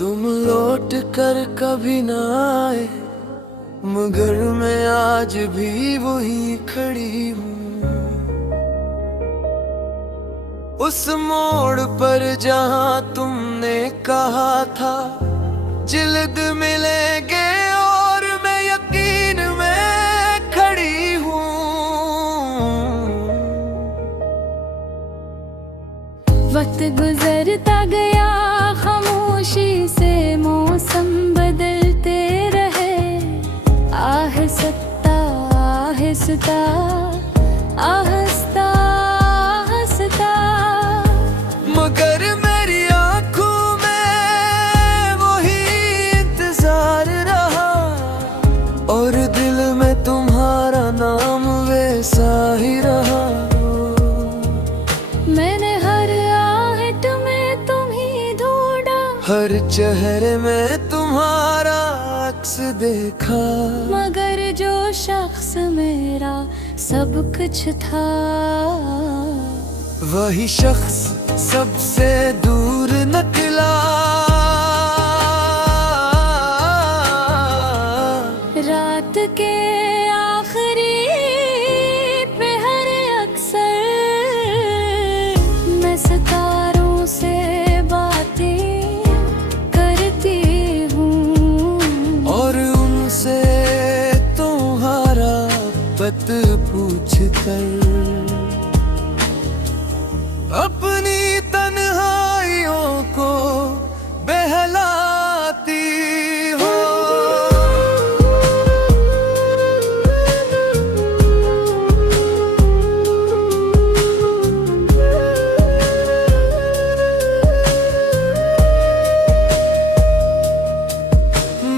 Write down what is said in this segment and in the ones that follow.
तुम लौट कर कभी ना आए, मगर मैं आज भी वही खड़ी हूँ। उस मोड़ पर जहाँ तुमने कहा था जल्द मिलेंगे, और मैं यकीन में खड़ी हूँ। वक्त गुजरता गया खामोशी से, मौसम बदलते रहे, आहिस्ता आहिस्ता आहिस्ता आहिस्ता। मगर मेरी आंखों में वही इंतजार रहा, और दिल में तुम्हारा नाम वैसा ही रहा। मैंने हर आहट में तुम्ही ढूंढा, हर चेहरे में तुम्हारा अक्स देखा, मगर जो शख्स मेरा सब कुछ था, वही शख्स सबसे दूर निकला। रात के आखिरी पहर अक्सर मैं सितारों से बातें करती हूँ, और उनसे तुम्हारा पत पूछ कर अपनी तन्हाइयों को बहलाती हो।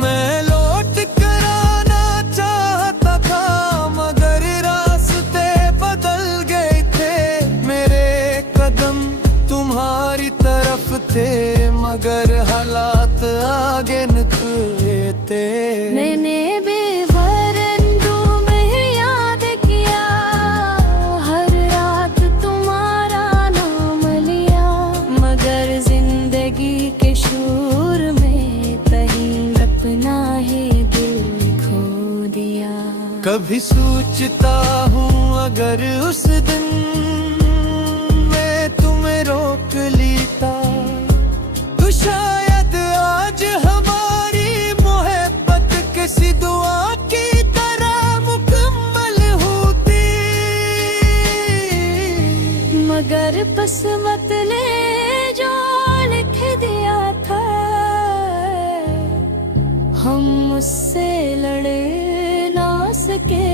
मैं लौट कर आना चाहता था, मगर रास्ते बदल गए थे। मेरे कदम तुम्हारी तरफ थे, मगर हालात आगे निकले थे। मैंने बेवरंदू में याद किया, हर रात तुम्हारा नाम लिया, मगर जिंदगी के शोर में कहीं अपना ही दिल खो दिया। कभी सोचता हूँ अगर उस दिन मैं तुम्हें रोक लेता, तो शायद आज हमारी मोहब्बत किसी दुआ की तरह मुकम्मल होती। मगर किस्मत ने जो लिख दिया था, हम उससे लड़े ना सके।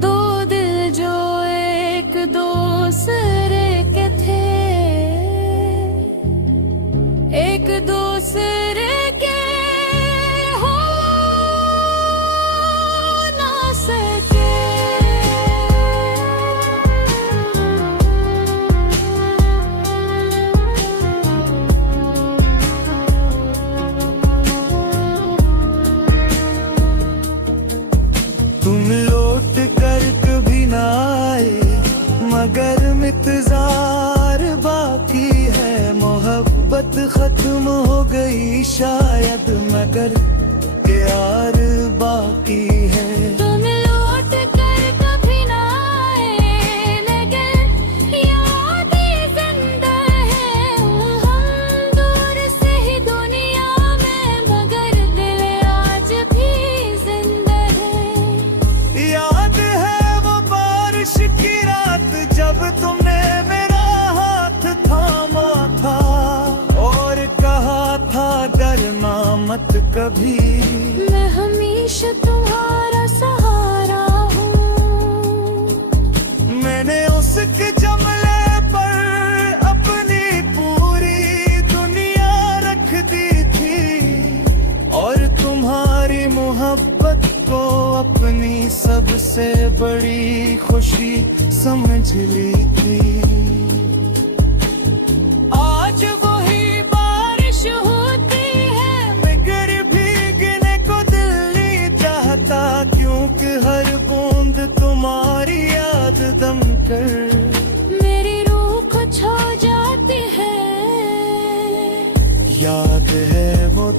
दो दिल जो एक दूसरे के थे, एक दूसरे के हो ना सके। तुम लौट कर कभी ना आए, मगर इंतजार बाकी है। मोहब्बत खत्म हो गई शायद, मगर प्यार बाकी है। तुम लौट कर कभी ना आए, लेकिन यादें जिंदा हैं। हम दूर से ही दुनिया में, मगर दिल आज भी जिंदा है। याद है वो बारिश की रात, जब तुमने मेरा हाथ थामा था, और कहा था डरना मत कभी। मैं हमेशा तुम्हारा सहारा हूँ। मैंने उसके जमले पर अपनी पूरी दुनिया रख दी थी, और तुम्हारी मोहब्बत को अपनी सबसे बड़ी खुशी समझ ली थी। आज वही बारिश होती है, मगर भीग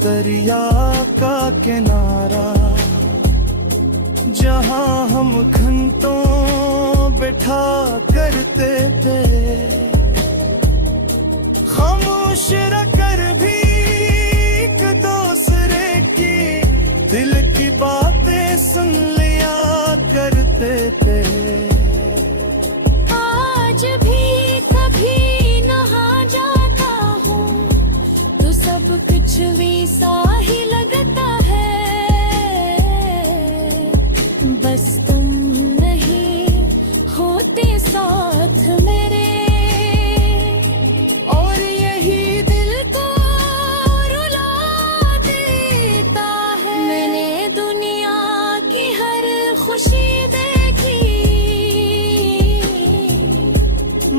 दरिया का किनारा, जहां हम घंटों बैठा करते थे, खामोश रहकर भी एक दूसरे की दिल की बातें सुन लिया करते थे। आज भी कभी नहा जाता हूँ तो सब कुछ वैसा ही लगता है, बस तुम नहीं होते साथ मेरे, और यही दिल को रुला देता है। मैंने दुनिया की हर खुशी देखी,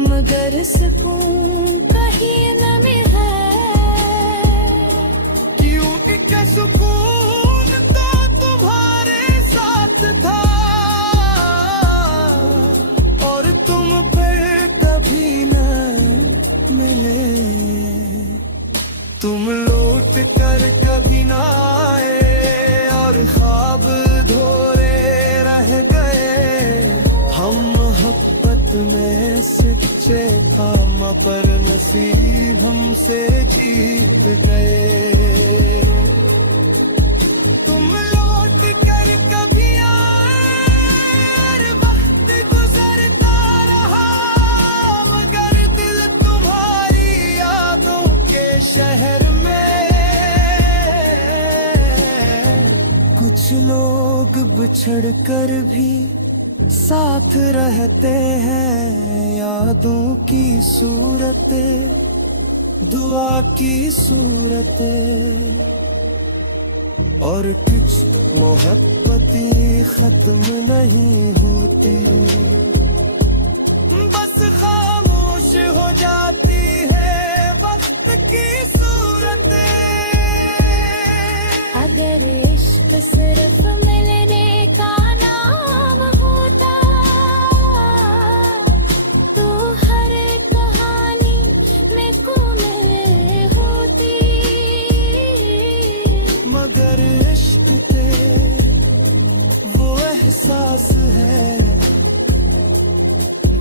मगर सुकून कहीं न मिला है। क्योंकि सुकून तो तुम्हारे साथ था, और तुम पे कभी न मिले। तुम लौट कर कभी ना आए और ख्वाब धोरे रह गए। हम मोहब्बत में सच्चे काम, पर नसीब हमसे जीत गए। तुम लौट कर कभी आए, वक्त गुजरता रहा, मगर दिल तुम्हारी यादों के शहर में। कुछ लोग बिछड़ कर भी साथ रहते हैं, यादों की सूरतें, दुआ की सूरतें। और कुछ मोहब्बतें खत्म नहीं होती, बस खामोश हो जाती है वक्त की सूरतें। अगर इश्क सिर्फ मिलने का नाम होता तो हर कहानी में मिल होती, मगर इश्क ते वो एहसास है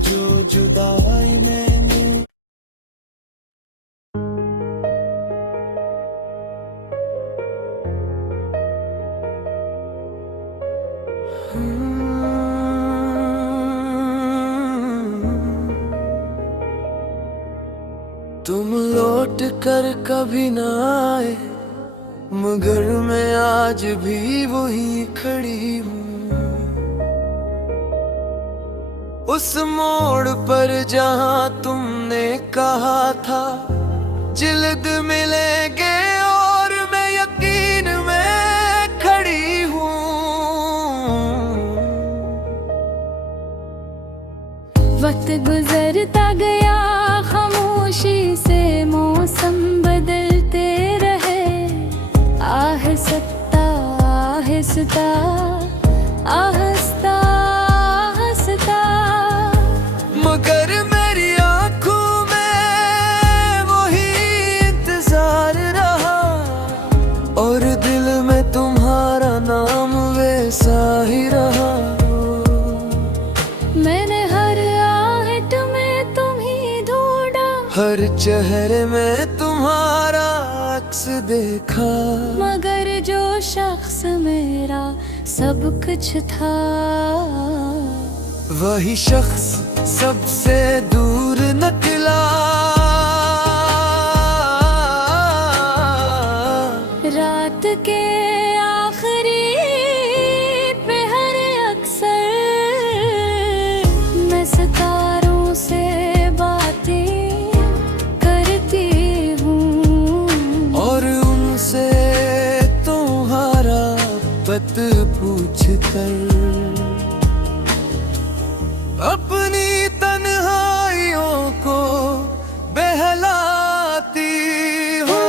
जो जुदाई में नहीं। तुम लौट कर कभी ना आए, मगर मैं आज भी वही खड़ी हूँ। उस मोड़ पर जहाँ तुमने कहा था जल्द मिलेंगे, और मैं यकीन में खड़ी हूँ। वक्त गुजरता गया, खामोशी से मौसम बदलते रहे। आहिस्ता आहिस्ता आहिस्ता आहिस्ता, मगर मेरी आंखों में वही इंतजार रहा, और दिल में तुम्हारा नाम वैसा ही रहा। मैंने हर आहट में तुम ही ढूंढा, हर चेहरे में तुम्हारा अक्स देखा, मगर जो शख्स मेरा सब कुछ था, वही शख्स सबसे दूर निकला। रात के आखिरी पहर अक्सर मैं सितारों से बातें करती हूँ, और उनसे तुम्हारा पत पूछ कर अपनी तन्हाइयों को बहलाती हो।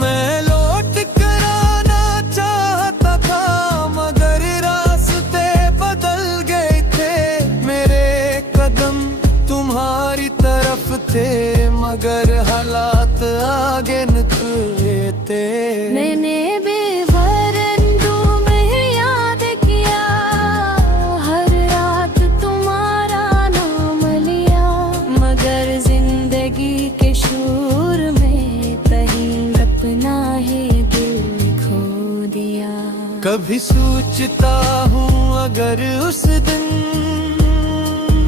मैं लौट कर मगर हालात आगे निकलते। मैंने बेवरंदू में याद किया, हर रात तुम्हारा नाम लिया, मगर जिंदगी के शोर में कहीं अपना ही दिल खो दिया। कभी सोचता हूँ अगर उस दिन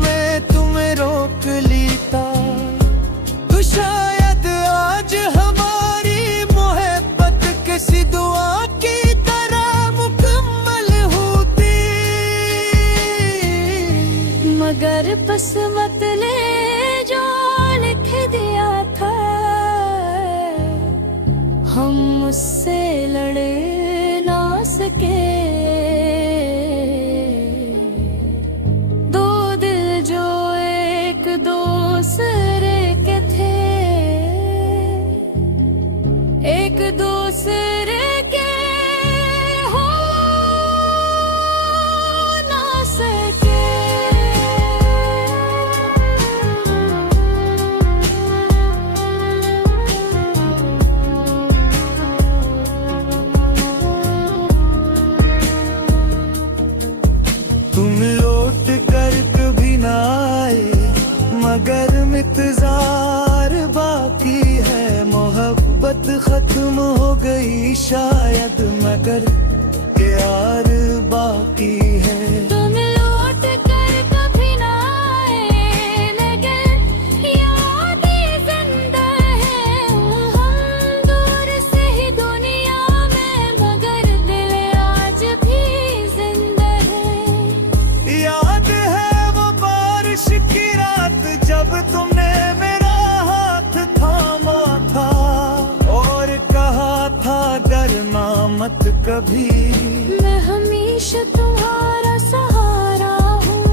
मैं तुम्हें रोक लेता तो शायद आज हमारी मोहब्बत किसी दुआ की तरह मुकम्मल होती। मगर किस्मत ने जो लिख दिया था, हम उससे लड़े ना सके। दो दिल जो एक दूसरे के थे, एक दूसरे के हो ना सके। तुम लौट कर कभी ना आए मगर इंतजार बाकी है। मोहब्बत खत्म हो गई शायद मगर प्यार बाकी है। तुम लौट कर कभी ना आए मगर यादें जिंदा हैं। हम दूर से ही दुनिया में मगर दिल आज भी जिंदा है। याद है वो बारिश की रात जब तुमने मेरा हाथ थामा था और कहा था डरना मत कभी। मैं हमेशा तुम्हारा सहारा हूँ।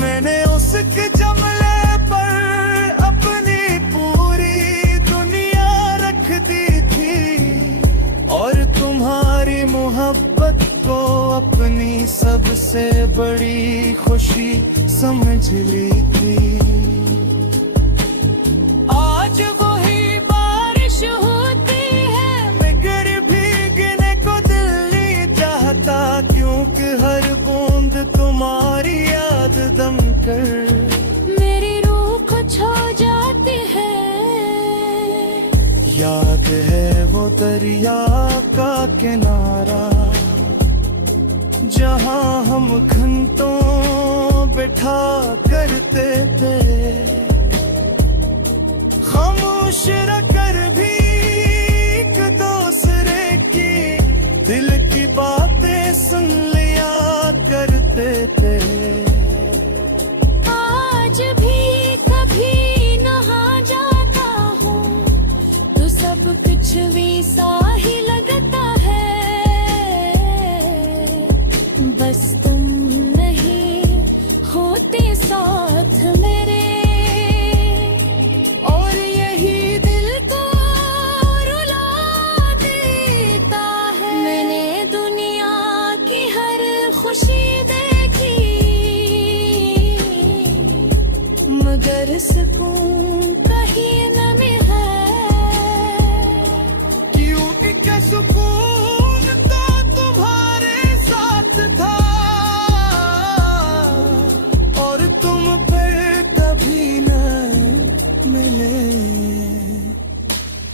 मैंने उसके जमले पर अपनी पूरी दुनिया रख दी थी और तुम्हारी मोहब्बत को अपनी सबसे बड़ी खुशी समझ ली थी। आज वही बारिश होती है मगर भीगने को दिल नहीं चाहता, क्योंकि हर बूंद तुम्हारी याद दम कर मेरी रूह को छू जाती है। याद है वो दरिया का किनारा जहाँ हम घंटों बैठा करते थे, खामोश रहकर भी एक दूसरे की दिल की बातें सुन लिया करते थे। आज भी कभी नहा जाता हूँ तो सब कुछ वैसा ही लगता है। बस तुम नहीं होते साथ मेरे और यही दिल को रुला देता है। मैंने दुनिया की हर खुशी देखी मगर सुकून कहीं न मिला। क्योंकि सुकून तो तुम्हारे साथ था और तुम फिर कभी न मिले।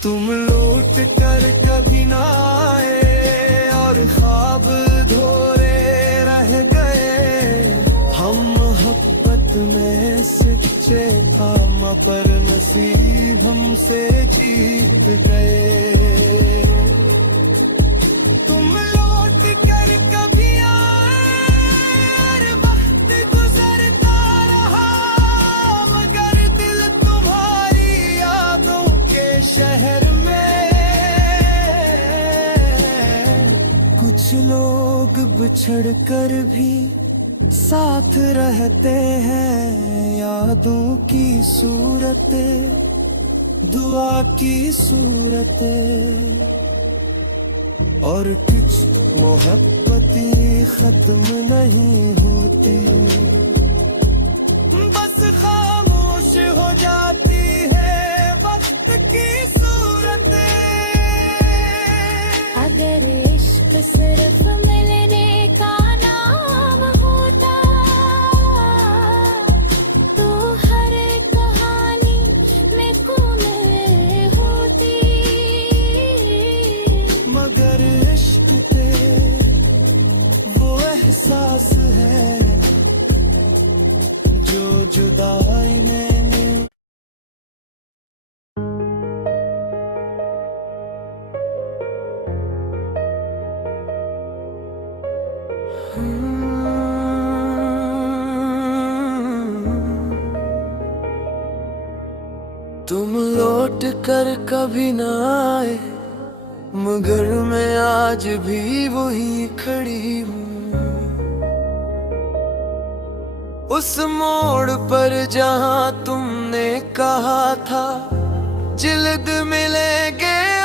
तुम लौट कर कभी ना आए और ख्वाब धोरे रह गए। हम मोहब्बत में सच्चे था मगर नसीब हमसे जीत गए। तुम लौट कर कभी आए वक्त गुजरता रहा मगर दिल तुम्हारी यादों के शहर में। कुछ लोग बिछड़ कर भी साथ रहते हैं, यादों की सूरत दुआ की सूरत और कुछ मोहब्बतें खत्म नहीं होती, बस खामोश हो जाती। तुम लौट कर कभी ना आए, मगर मैं आज भी वही खड़ी हूँ। उस मोड़ पर जहाँ तुमने कहा था जल्द मिलेंगे